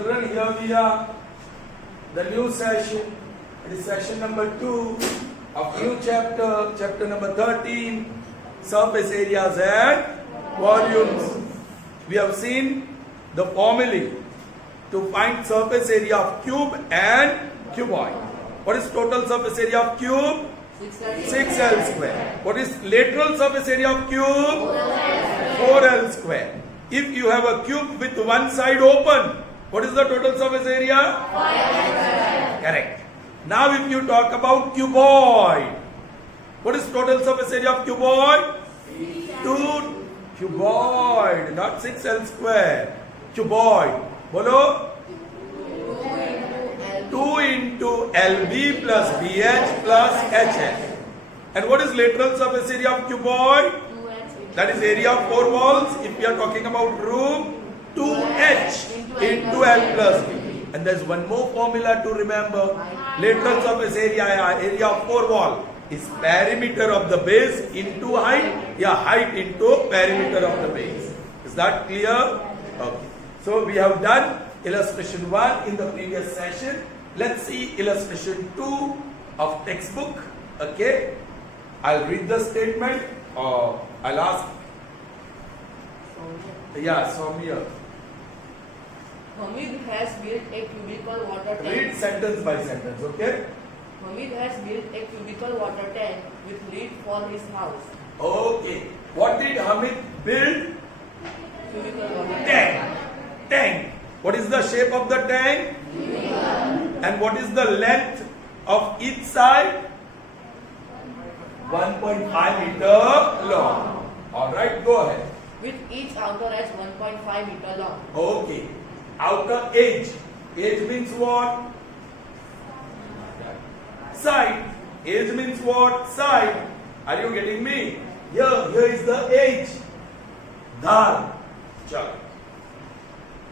children, here we are, the new session. It is session number 2 of new chapter, chapter number 13, surface areas and volumes. We have seen the formulae to find surface area of cube and cuboid. What is total surface area of cube? 6L square. What is lateral surface area of cube? 4L square. If you have a cube with one side open, what is the total surface area? 5L. Correct. Now if you talk about cuboid, what is total surface area of cuboid? 2 cuboid, not 6L square. Cuboid. Bolo? 2 into LB plus BH plus HF. And what is lateral surface area of cuboid? That is area of 4 walls. If we are talking about room, 2H into L plus B. And there's one more formula to remember. Lateral surface area of 4 wall is perimeter of the base into height. Yeah, height into perimeter of the base. Is that clear? Okay. So we have done illustration 1 in the previous session. Let's see illustration 2 of textbook. Okay. I'll read the statement. I'll ask. Yeah, Soumya. Hamid has built a cubical water tank. Read sentence by sentence, okay? Hamid has built a cubical water tank with lid for his house. Okay. What did Hamid build? Cubical water Tank. Tank. What is the shape of the tank? And what is the length of each side? 1.5 meter long. Alright, go ahead. with each outer edge 1.5 meter long. Okay. Outer edge. Edge means what? Side. Edge means what? Side. Are you getting me? Here is the edge. Dhar. Chalo.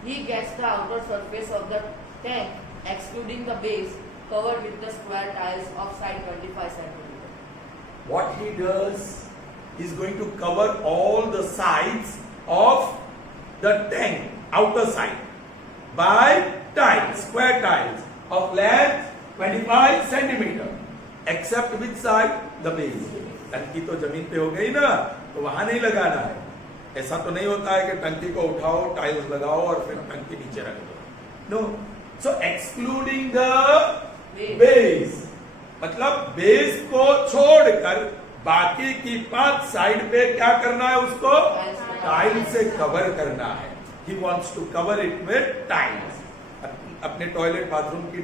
He gets the outer surface of the tank, excluding the base, covered with the square tiles of side 25 cm. What he does is going to cover all the sides of the tank, outer side, by tiles, square tiles of length 25 centimeter, except which side? The base. टंकी तो जमीन पे हो गई ना, तो वहां नहीं लगाना है. ऐसा तो नहीं होता है कि टंकी को उठाओ, टाइल्स लगाओ और फिर टंकी नीचे रख दो. No. So excluding the base, मतलब बेस को छोड़कर बाकी की 5 साइड पे क्या करना है? उसको टाइल से कवर करना है. He wants to cover it with tiles. अपने टॉयलेट बाथरूम की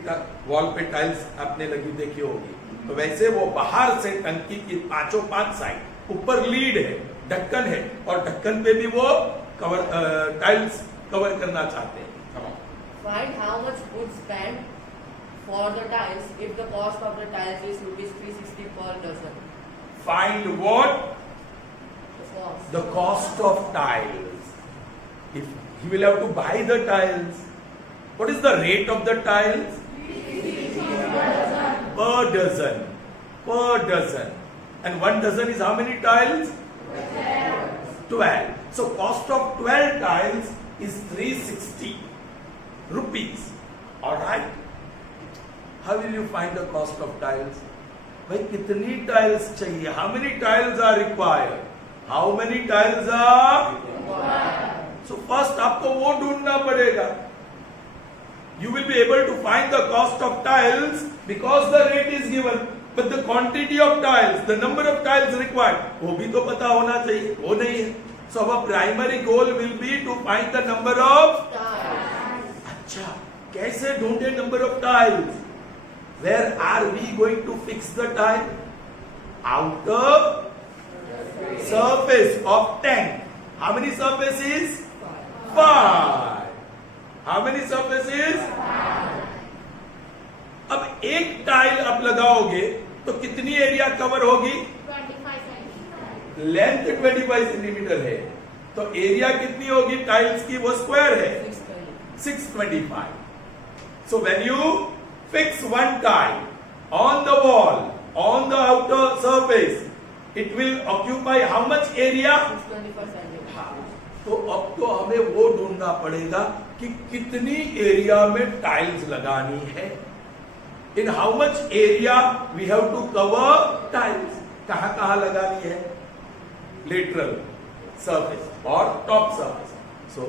वॉल पे टाइल्स आपने लगी देखी होगी, तो वैसे वो बाहर से टंकी की 5 साइड, ऊपर लीड है, ढक्कन है, और ढक्कन पे भी वो कवर टाइल्स कवर करना चाहते हैं. Find how much would spend for the tiles if the cost of the tiles is rupees 360 per dozen. Find what? The cost. The cost of tiles. If he will have to buy the tiles, what is the rate of the tiles? Per dozen. Per dozen. And 1 dozen is how many tiles? 12. So cost of 12 tiles is 360 rupees. Alright? How will you find the cost of tiles? भाई कितनी tiles चाहिए? How many tiles are required? How many tiles are? So first आपको वो ढूंढना पड़ेगा. You will be able to find the cost of tiles because the rate is given. But the quantity of tiles, the number of tiles required, वो भी तो पता होना चाहिए. वो नहीं है. So our primary goal will be to find the number of Tiles. अच्छा, कैसे ढूंढे number of tiles? Where are we going to fix the tile? Outer surface of tank. How many surfaces? 5. How many surfaces? अब एक tile आप लगाओगे तो कितनी area cover होगी? 25 सेंटीमीटर. लेंथ 25 सेंटीमीटर है, तो एरिया कितनी होगी टाइल्स की? वो स्क्वायर है, 625. So when you fix one tile on the wall, on the outer surface, it will occupy how much area? 625 cm. तो अब तो हमें वो ढूंढना पड़ेगा कि कितनी एरिया में टाइल्स लगानी है. In how much area we have to cover tiles. कहां लगानी है? लेटरल सरफेस और टॉप सरफेस. सो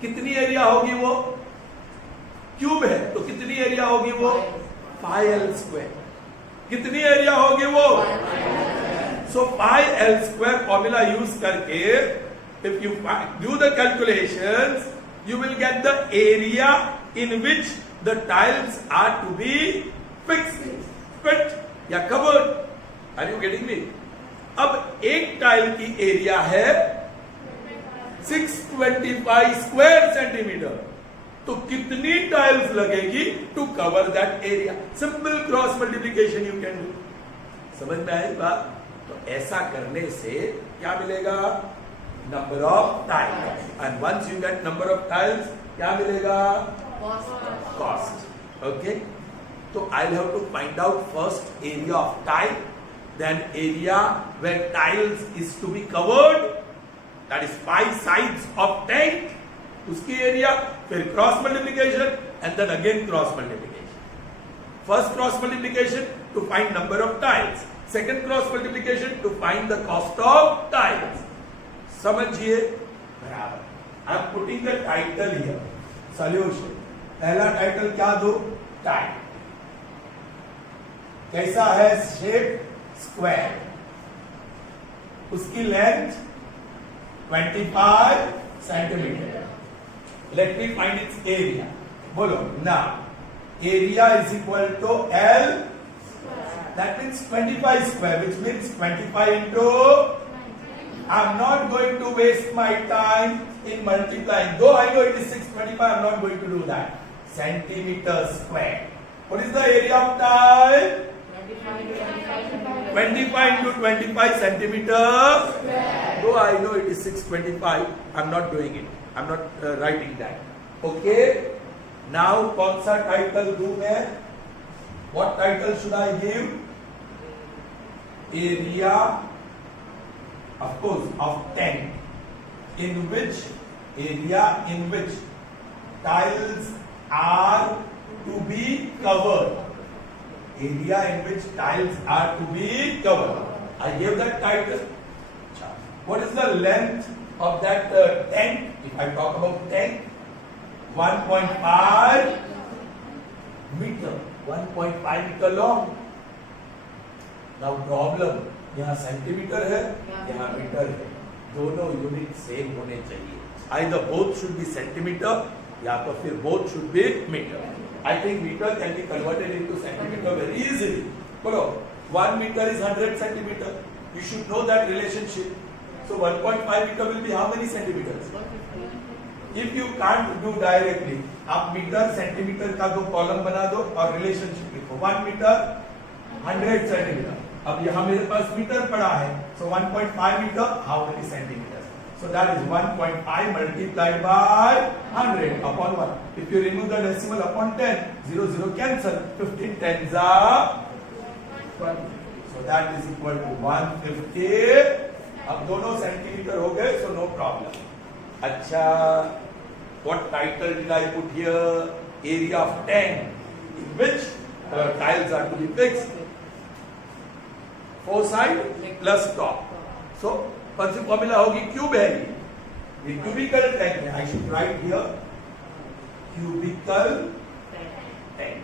कितनी एरिया होगी वो? क्यूब है तो कितनी एरिया होगी वो? 5l². कितनी एरिया होगी वो? सो 5l² फॉर्मूला यूज करके if you do the calculations you will get the area in which the tiles are to be fixed, fit या covered. Are you getting me? अब एक टाइल की एरिया है 625 square centimetre. तो कितनी tiles लगेगी to cover that area? Simple cross multiplication you can do. समझ में आई बात? तो ऐसा करने से क्या मिलेगा? Number of tiles. And once you get number of tiles क्या मिलेगा? कॉस्ट. ओके. तो I have to find out first area of tile, then area where tiles is to be covered, that is 5 sides of tank, उसकी area, फिर cross multiplication and then again cross multiplication. First cross multiplication to find number of tiles, second cross multiplication to find the cost of tiles. समझिए बराबर. I am putting the title here. Solution. पहला title क्या दो? Tile. कैसा है shape? Square. उसकी length 25 centimetre. Let me find its area. बोलो ना. Area is equal to L. That means 25 square, which means 25 into. I am not going to waste my time in multiplying. Though I know it is 625, I am not going to do that. Centimeter square. What is the area of tile? 25 into 25 centimeter square. Though I know it is 625, I am not doing it. I am not writing that. Okay. Now कौन सा title दूं मैं? What title should I give? Area, of course, of tank. In which area in which tiles are to be covered. Area in which tiles are to be covered. I gave that title. What is the length of that tank? If I talk about tank, 1.5 meter. 1.5 meter long. Now problem, यहाँ centimetre है, यहाँ metre है. दोनों unit same होने चाहिए. Either both should be centimeter या तो फिर both should be meter. I think meter can be converted into centimeter very easily. बोलो 1 meter is 100 centimeter. You should know that relationship. So 1.5 meter will be how many centimeters? If you can't do directly, आप metre centimetre का दो column बना दो और relationship लिखो. 1 meter 100 centimeter. अब यहाँ मेरे पास मीटर पड़ा है. So 1.5 meter, how many centimeters? So that is 1.5 multiplied by 100 upon 1. If you remove the decimal upon 10, 0 0 cancel. 15 tens are 20. So that is equal to 150. अब दोनों सेंटीमीटर हो गए, so no problem. अच्छा, what title did I put here? Area of tank in which tiles are to be fixed. 4 side plus top. So कौन सी formula होगी? Cube है ये क्यूबिकल टैंक है. I should write here cubical tank.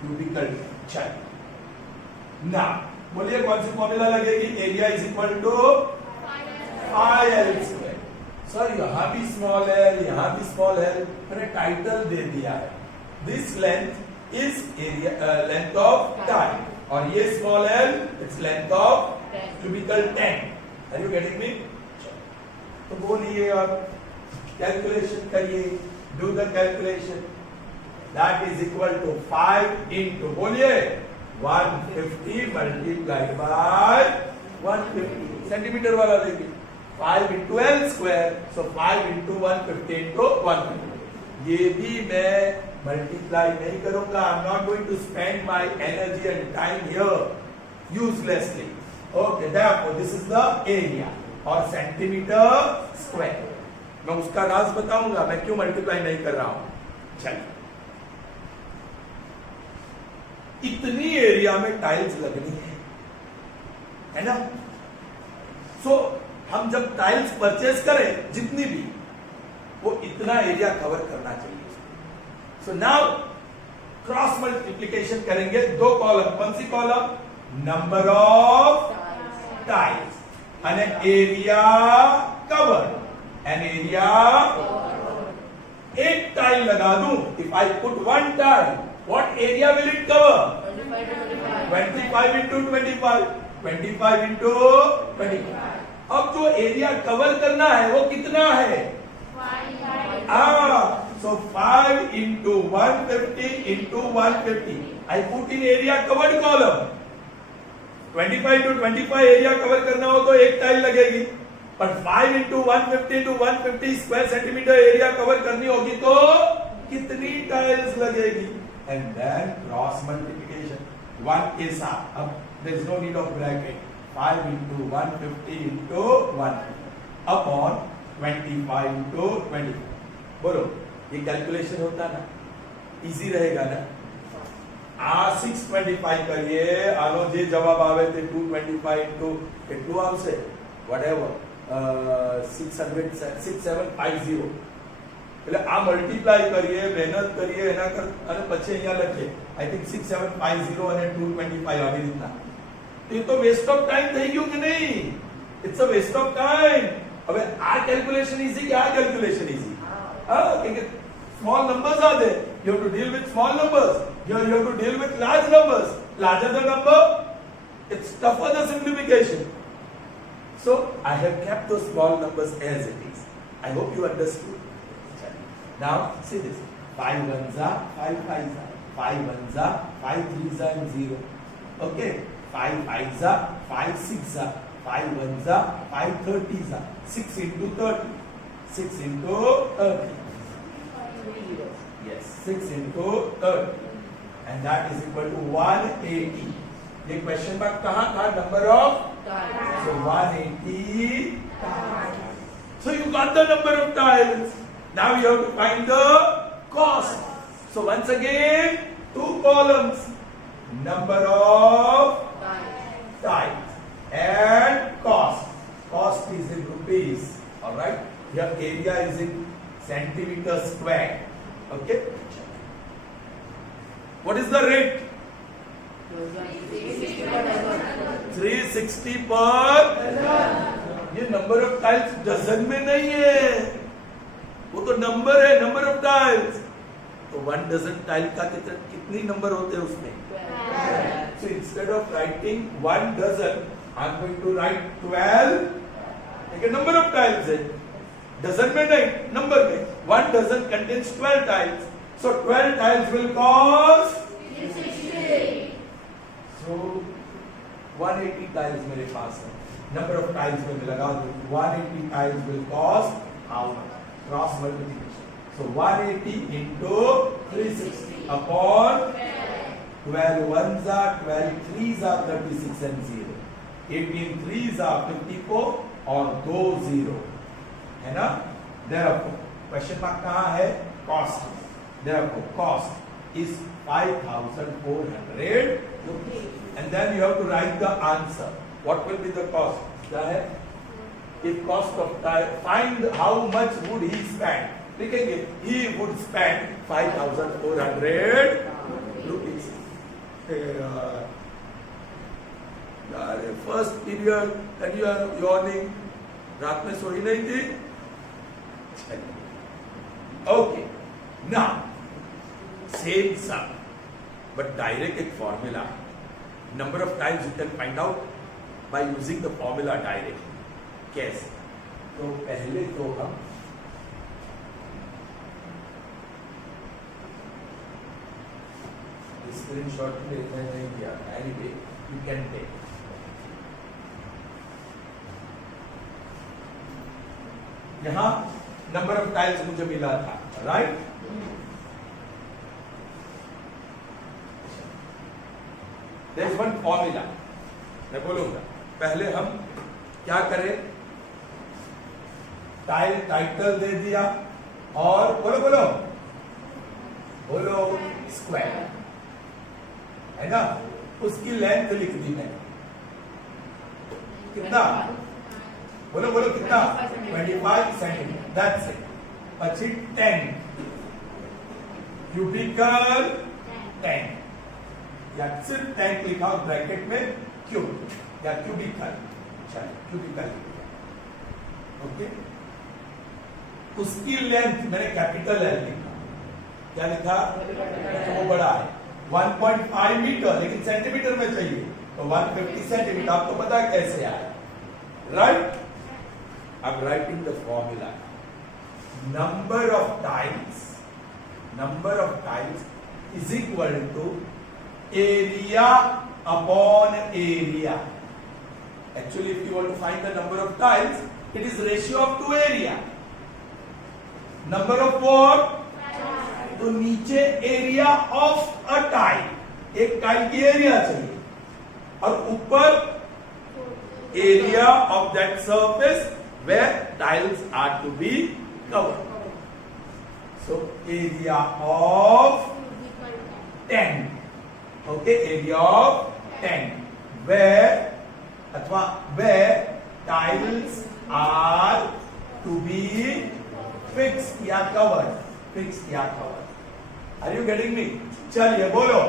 Cubical tank. चल ना बोलिए कौन सी फॉर्मूला लगेगी? Area is equal to 5l². Sir यहां भी स्मॉल है, यहां भी स्मॉल है. मैंने टाइटल दे दिया है. This length is area length of tile और ये small l its length of cubical tank. Are you getting me? तो बोलिए और कैलकुलेशन करिए. Do the calculation. That is equal to 5 into बोलिए 150 मल्टीप्लाइड बाय 150. सेंटीमीटर वाला लेंगे. 5 इंटू l². सो 5 into 150 into 150. ये भी मैं मल्टीप्लाई नहीं करूंगा. I am not going to spend my energy and time here uselessly. Okay, therefore this is the area और centimetre square. मैं उसका राज बताऊंगा, मैं क्यों मल्टीप्लाई नहीं कर रहा हूं। चलिए, इतनी एरिया में टाइल्स लगनी है ना। सो हम जब टाइल्स परचेज करें जितनी भी, वो इतना एरिया कवर करना चाहिए। सो नाउ क्रॉस मल्टीप्लिकेशन करेंगे, दो कॉलम, कौन सी column? Number of tiles and an area covered, an area एक टाइल लगा दूं, if I put one tile, what area will it cover? 25 into 25, 25 into 25. अब जो एरिया कवर करना है वो कितना है? So 5 into 150 into 150. I put in area covered column. 25 to 25 area cover करना हो तो एक टाइल लगेगी, पर 5 into 150 to 150 square centimetre area cover करनी होगी तो कितनी टाइल्स लगेगी? And then cross multiplication, one के साथ, अब there is no need of bracket, 5 into 150 into 1 upon 25 into 20। बोलो, ये कैलकुलेशन होता ना, इजी रहेगा ना। 625 करिए, आलो जे जवाब आवे ते 225 into એટલું આવશે, whatever 6750। એટલે આ મલ્ટીપ્લાય કરીએ, મહેનત કરીએ એના કર, અને પછી અહીંયા લખીએ આઈ થિંક 6750 અને 225 આવી રીતના, તો એ તો વેસ્ટ ઓફ ટાઈમ થઈ ગયું કે નહીં? It's a waste of time. હવે આ કેલ્ક્યુલેશન ઈઝી કે આ કેલ્ક્યુલેશન ઈઝી? હા, કે small numbers are there, you have to deal with small numbers, here you have to deal with large numbers. Larger the number, it's tougher the simplification. So I have kept those small numbers as it is. I hope you understood. Now see this, 5 ones are 5 fives are, 5 ones are 5 threes are and 0. Okay, 5 fives are 5 six are, 5 ones are 5 30s are, 6 into 30, 6 into 30. Yes, 6 into 30, and that is equal to 180. ये question mark कहाँ था? Number of, so 180 tiles. So you got the number of tiles. Now you have to find the cost. So once again, two columns, number of tiles and cost. Cost is in rupees. All right. Your area is in centimeter square. Okay. What is the rate? 360 पर। ये number of tiles dozen में नहीं है, वो तो number है, number of tiles. तो 1 dozen tile का कितनी नंबर होते हैं उसमें? So instead of writing 1 dozen, I am going to write 12। देखिए नंबर ऑफ टाइल्स है, डजन में नहीं, नंबर में। 1 dozen contains 12 tiles, so 12 tiles will cost 360. So 180 tiles मेरे पास है, नंबर ऑफ टाइल्स में लगा दूं, 180 tiles will cost how much? Cross multiplication, so 180 into 360 upon 12 ones are 12 threes are 36 and 0, 18 threes are 54 और 2 0 है ना। Therefore क्वेश्चन मार्क कहाँ है? Cost. Therefore cost is 5,400 rupees, and then you have to write the answer. What will be the cost? क्या है? If cost of time, find how much would he spend. लिखेंगे he would spend 5,400 rupees. यार first period and you are yawning, रात में सोई नहीं थी? Okay, now same sum, but direct एक formula. Number of times you can find out by using the formula directly. कैसे? तो पहले तो हम स्क्रीनशॉट में नहीं दिया, anyway you can take. यहाँ नंबर ऑफ टाइल्स मुझे मिला था, right? There is one formula, मैं बोलूंगा। पहले हम क्या करें? टाइल टाइटल दे दिया और बोलो बोलो बोलो स्क्वायर, है ना। उसकी लेंथ लिख दी मैंने, कितना बोलो बोलो कितना 25 सेंटीमीटर, दैट्स इट। પછી 10 क्यूबिकल 10 या सिर्फ 10 लिखा ब्रैकेट में क्यूब या क्यूबिकल, चलो क्यूबिकल ओके। उसकी लेंथ मैंने कैपिटल एल लिखा, क्या लिखा तो वो बड़ा है 1.5 मीटर, लेकिन सेंटीमीटर में चाहिए तो 150 सेंटीमीटर। आपको पता है कैसे आया, राइट। अब writing the formula, number of tiles is equal to area upon area. Actually, if you want to find the number of tiles, it is ratio of to area. Number of what? तो नीचे area of a tile, एक tile की area चाहिए, और ऊपर area of that surface where tiles are to be covered. So area of 10, okay, area of 10 where अथवा where tiles are to be fixed या covered, fixed या covered. Are you getting me? चलिए बोलो,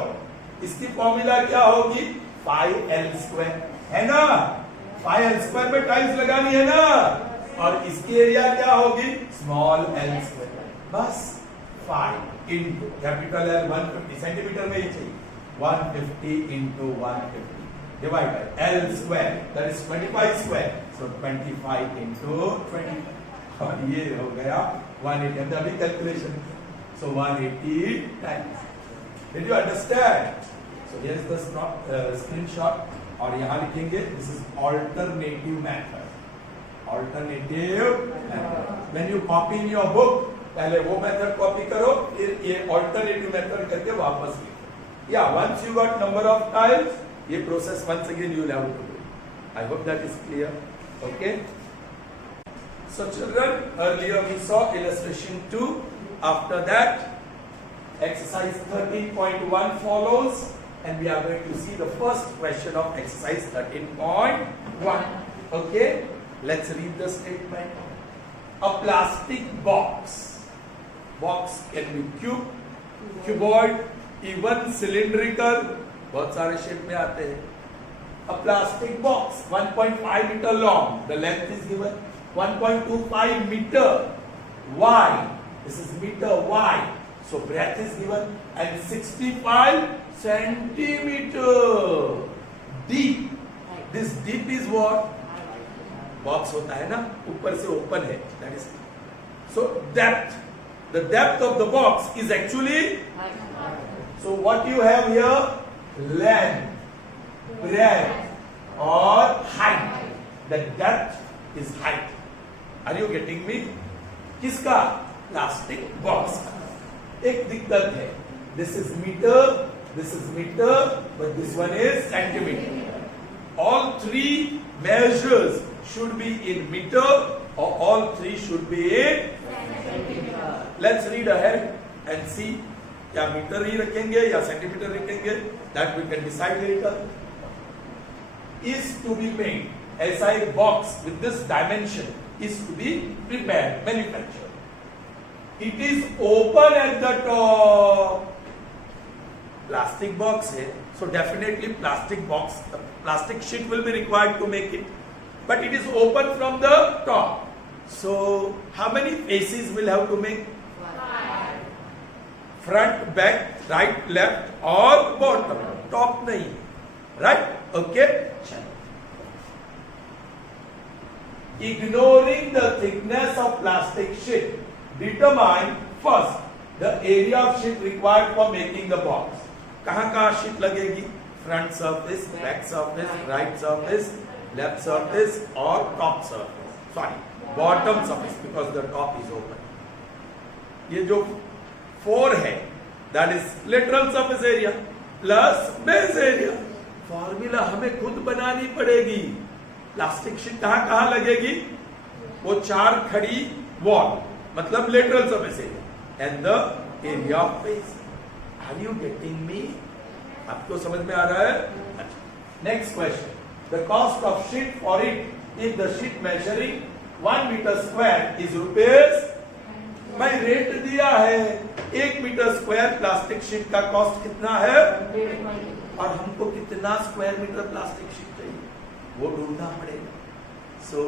इसकी formula क्या होगी 5l square, है ना। 5l स्क्वायर में टाइल्स लगानी है ना, और इसकी एरिया क्या होगी स्मॉल एल स्क्वायर, बस 5 इंटू कैपिटल एल 150 सेंटीमीटर में ही चाहिए, 150 into 150 divide by L square that is 25 square, so 25 into 20, और ये हो गया 180। हमने अभी calculation, so 180 times. Did you understand? So here is the screenshot, और यहां लिखेंगे this is alternative method, alternative method. When you copy in your book, पहले वो मेथड कॉपी करो, फिर ये alternative method करके वापस लिखो। Yeah, once you got number of tiles, ये process once again you will have to do. I hope that is clear. Okay. So children, earlier we saw illustration 2. After that, exercise 13.1 follows, and we are going to see the first question of exercise 13.1. Okay. Let's read the statement. A plastic box. Box can be cube, cuboid, even cylindrical. बहुत सारे shape में आते हैं. A plastic box 1.5 meter long. The length is given 1.25 meter wide. This is meter wide. So breadth is given and 65 centimeter deep. This deep is what? Box होता है ना, ऊपर से ओपन है, that is so depth, the depth of the box is actually, so what you have here length, breadth और height, the depth is height. Are you getting me? किसका? Plastic box का। एक दिक्कत है, this is metre but this one is centimetre. All three measures should be in meter, or all three should be in centimeter. Let's read ahead and see, क्या metre ही रखेंगे या centimetre रखेंगे, that we can decide later. Is to be made, ऐसा एक box with this dimension is to be prepared, manufactured. It is open at the top. Plastic box है, so definitely plastic box, plastic sheet will be required to make it, but it is open from the top. So how many faces will have to make? 5. Front, back, right, left, or bottom. Top nahi, right? Okay. Ignoring the thickness of plastic sheet, determine first the area of sheet required for making the box. कहाँ sheet लगेगी? Front surface, back surface, right surface, left surface और top surface, sorry bottom surface, because the top is open. ये जो 4 है that is lateral surface area plus base area. Formula हमें खुद बनानी पड़ेगी। प्लास्टिक शीट कहाँ लगेगी? वो 4 खड़ी वॉल मतलब lateral surface area and the area of base. Are you getting me? आपको समझ में आ रहा है? Next question. The cost of sheet for it if the sheet measuring 1 metre square is rupees. मैं रेट दिया है 1 मीटर स्क्वायर प्लास्टिक शीट का कॉस्ट कितना है और हमको कितना स्क्वायर मीटर प्लास्टिक शीट चाहिए वो ढूंढना पड़ेगा. सो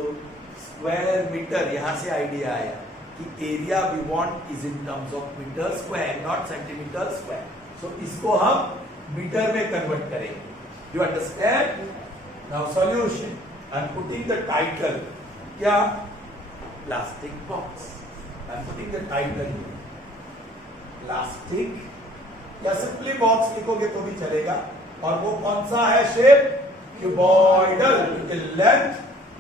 स्क्वायर मीटर, यहां से आइडिया आया कि area we want is in terms of metre square not centimetre square. So इसको हम मीटर में कन्वर्ट करेंगे. You understand? Now solution. I am putting the title. क्या? Plastic box. I am putting the title plastic या simply box लिखोगे तो भी चलेगा. और वो कौन सा है shape? Cuboidal. Length,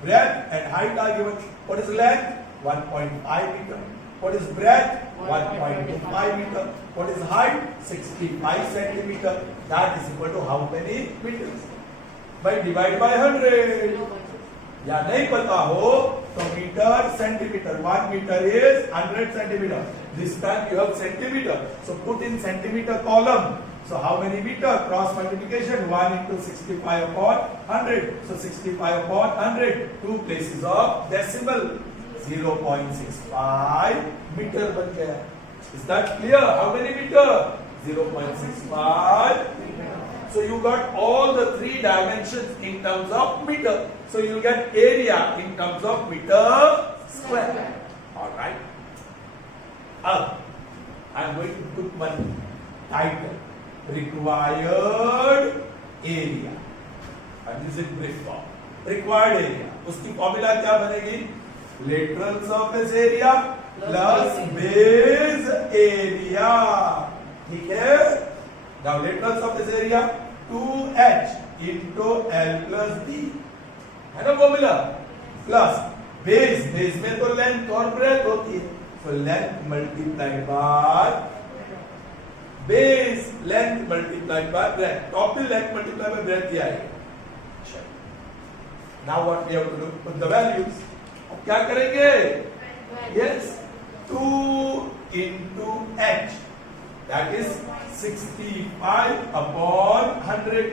breadth and height are given. What is length? 1.5 meter. What is breadth? 1.25 meter. What is height? 65 centimeter. That is equal to how many meters? By divide by 100. या नहीं पता हो तो metre centimetre. 1 meter is 100 centimeter. This time you have centimeter. So put in centimeter column. So how many meter? Cross multiplication. 1 into 65 upon 100. So 65 upon 100. 2 places of decimal. 0.65 meter बन गया. Is that clear? How many meter? 0.65 meter. So you got all the 3 dimensions in terms of meter. So you get area in terms of meter square. All right. I am going to put one title. Required area. And this is brief form. Required area. उसकी formula क्या बनेगी? Lateral surface area plus base area. ठीक है? Now lateral surface area 2h into L plus D. है ना formula? Plus base में तो length और ब्रेथ होती है. So length multiplied by base, length multiplied by breadth. Total length multiplied by breadth दिया है. Now what we have to do? Put the values. अब क्या करेंगे? Yes, 2 into h. That is 65 upon 100.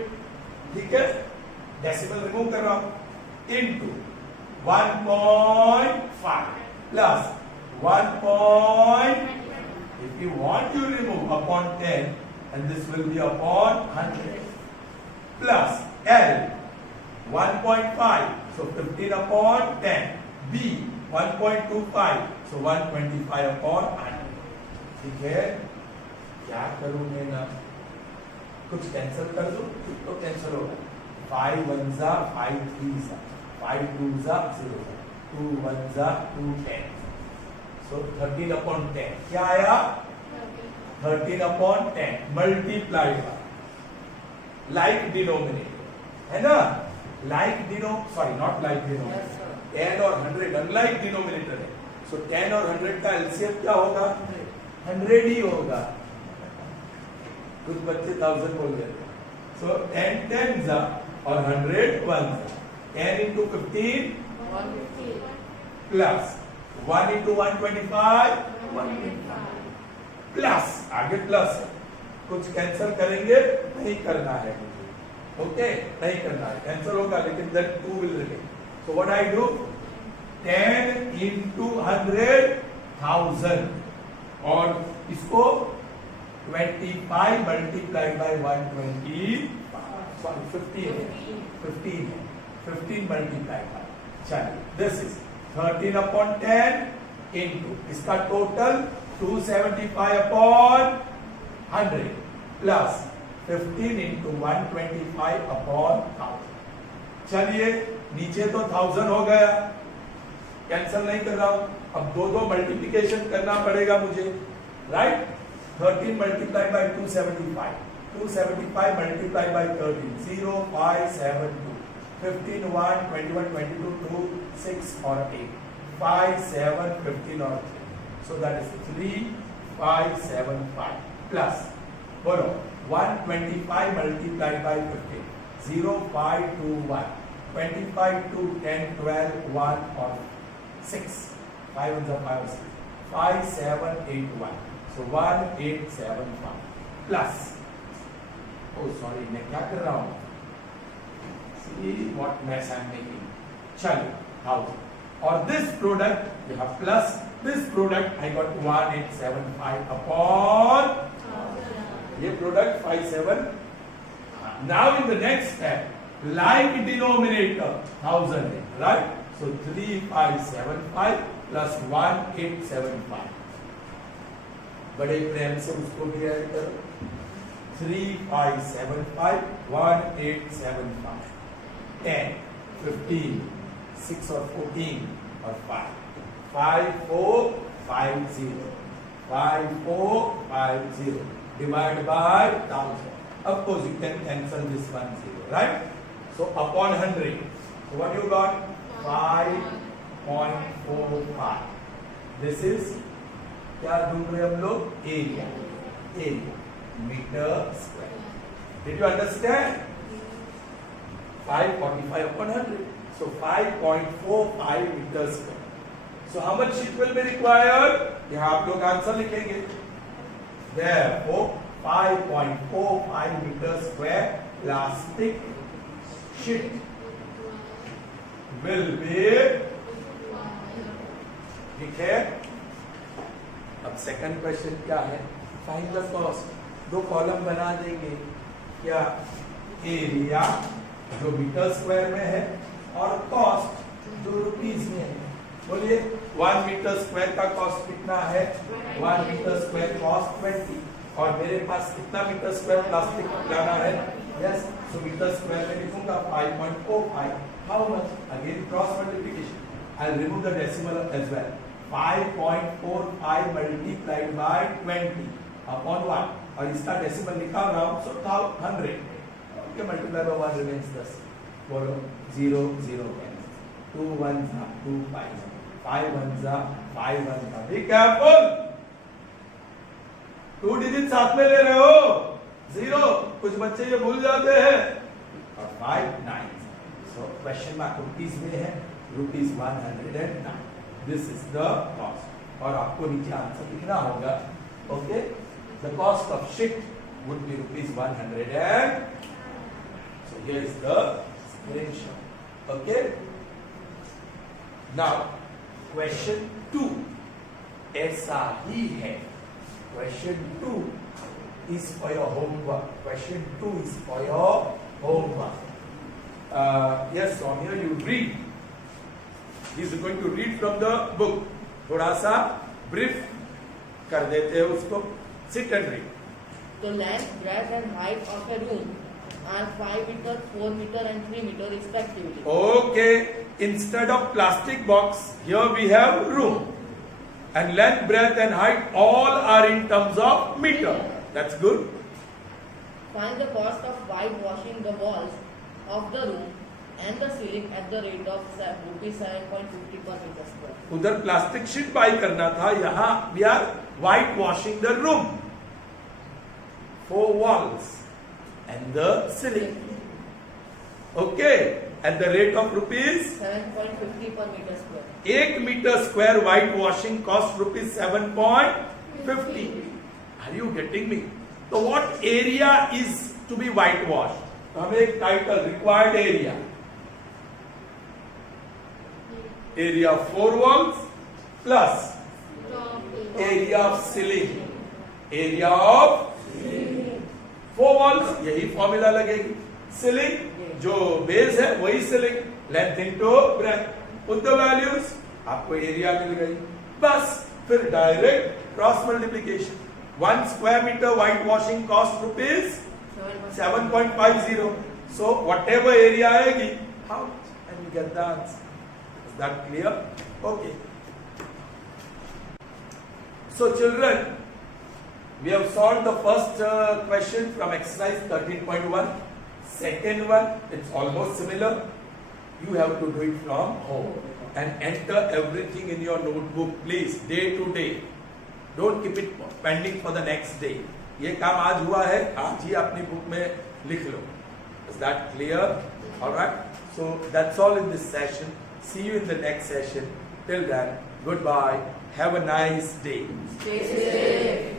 ठीक है? डेसिमल रिमूव कर रहा हूं. Into 1.5 plus 1. If you want to remove upon 10, and this will be upon 100 plus L 1.5, so 15 upon 10. B 1.25, so 125 upon 100. ठीक है? क्या करूं मैं ना? कुछ कैंसिल कर दूं? कुछ तो कैंसिल होगा. 5 1s are 5 3s are 5 2s are 0, 2 1s are 2 10. So 13 upon 10. क्या आया? 13 upon 10 multiplied by like denominator. है ना? Like denominator, sorry, not like denominator. 10 और 100 unlike denominator है. So 10 और 100 का LCM क्या होगा? 100 ही होगा. कुछ बच्चे 1000 बोल देते हैं. So 10 10s और 100 1s. 10 into 15 150. plus 1 into 125 plus आगे प्लस है. कुछ कैंसिल करेंगे? नहीं करना है मुझे. ओके, नहीं करना है. कैंसिल होगा लेकिन then 2 will remain. So what I do? 10 into 100 1000 और इसको 25 multiplied by 120 sorry 15 है. 15 multiplied by. चलिए, this is 13 upon 10 into इसका total 275 upon 100 plus 15 into 125 upon 1000. चलिए, नीचे तो 1000 हो गया. कैंसिल नहीं कर रहा हूं. अब दो मल्टीप्लिकेशन करना पड़ेगा मुझे. Right? 13 multiplied by 275. 275 multiplied by 13. 0 5 7 2. 15 1 21 22 2 6 or 8. 5 7 15 or 3. So that is 3 5 7 5 plus बोलो 125 multiplied by 15. 0 5 2 1. 25 2 10 12 1 or 6. 5 ones are 5, 6. 5, 7, 8, 1. So 1, 8, 7, 5. Plus. Oh, sorry, मैं क्या कर रहा हूँ? See what mess I'm making. चलो, 1000. Or this product, you have plus this product. I got 1875 upon. ये product 57. Now in the next step, like denominator 1000 है, right? So 3575 plus 1875. बड़े प्रेम से उसको भी ऐड करो. 3575 1875 10 15 6 or 14 or 5 5450 5450 divided by 1000. Of course you can cancel this 10, right? So upon 100, so what you got? 5.45. This is क्या ढूंढ रहे हम लोग? Area. Metre square. Did you understand? 545 upon 100. So 5.45 meters square. So how much sheet will be required? यहाँ आप लोग answer लिखेंगे. Therefore 5.45 meters square plastic sheet will be. ठीक है. अब सेकंड क्वेश्चन क्या है? Find the cost. दो कॉलम बना देंगे. क्या? एरिया जो मीटर स्क्वायर में है और कॉस्ट जो रुपीज में है. बोलिए 1 मीटर स्क्वायर का कॉस्ट कितना है? 1 मीटर स्क्वायर कॉस्ट 20. और मेरे पास कितना मीटर स्क्वायर प्लास्टिक लाना है? यस. सो मीटर स्क्वायर में लिखूंगा 5.45. How much? Again cross multiplication. I will remove the decimal as well. 5.45 multiplied by 20 upon 1. और इसका डेसिमल निकाल रहा हूँ. So 100. Okay, multiply by 1 remains 10. बोलो 0 0 cancel. 2 1s are 2 5s. 5 1s are 5 1s are. Be careful. 2 digit साथ में ले रहे हो. 0. कुछ बच्चे ये भूल जाते हैं. और 5 9s. So question mark rupees में है. Rupees 109. This is the cost. और आपको नीचे आंसर लिखना होगा. Okay? The cost of sheet would be rupees 100 and so here is the screenshot. Okay? Now question 2 ऐसा ही है. Question 2 is for your homework. Question 2 is for your homework. Yes, on here you read. He is going to read from the book. थोड़ा सा brief कर देते हैं उसको. Sit and read. The length, breadth and height of a room are 5 meter, 4 meter and 3 meter respectively. Okay. Instead of plastic box, here we have room. And length, breadth and height all are in terms of meter. That's good. Find the cost of whitewashing the walls of the room and the ceiling at the rate of rupees 7.50 per meter square. उधर plastic sheet by करना था. यहाँ we are white washing the room, 4 walls and the ceiling. Okay, at the rate of rupees 7.50 per meter square. 1 meter square white washing cost rupees 7.50. Are you getting me? So what area is to be whitewashed? तो हमें एक title required area. Area of 4 walls plus area of ceiling. Area of 4 walls, यही formula लगेगी. Ceiling जो base है वही ceiling. Length into breadth. Put the values. आपको area मिल गई. बस फिर direct cross multiplication. 1 square meter white washing cost rupees 7.50. So whatever area आएगी, how and you get the answer. Is that clear? Okay. So children, we have solved the first question from exercise 13.1. Second one, it's almost similar. You have to do it from home and enter everything in your notebook, please, day to day. Don't keep it pending for the next day. ये काम आज हुआ है, आज ही अपनी book में लिख लो. Is that clear? All right. So that's all in this session. See you in the next session. Till then, goodbye. Have a nice day. Stay safe.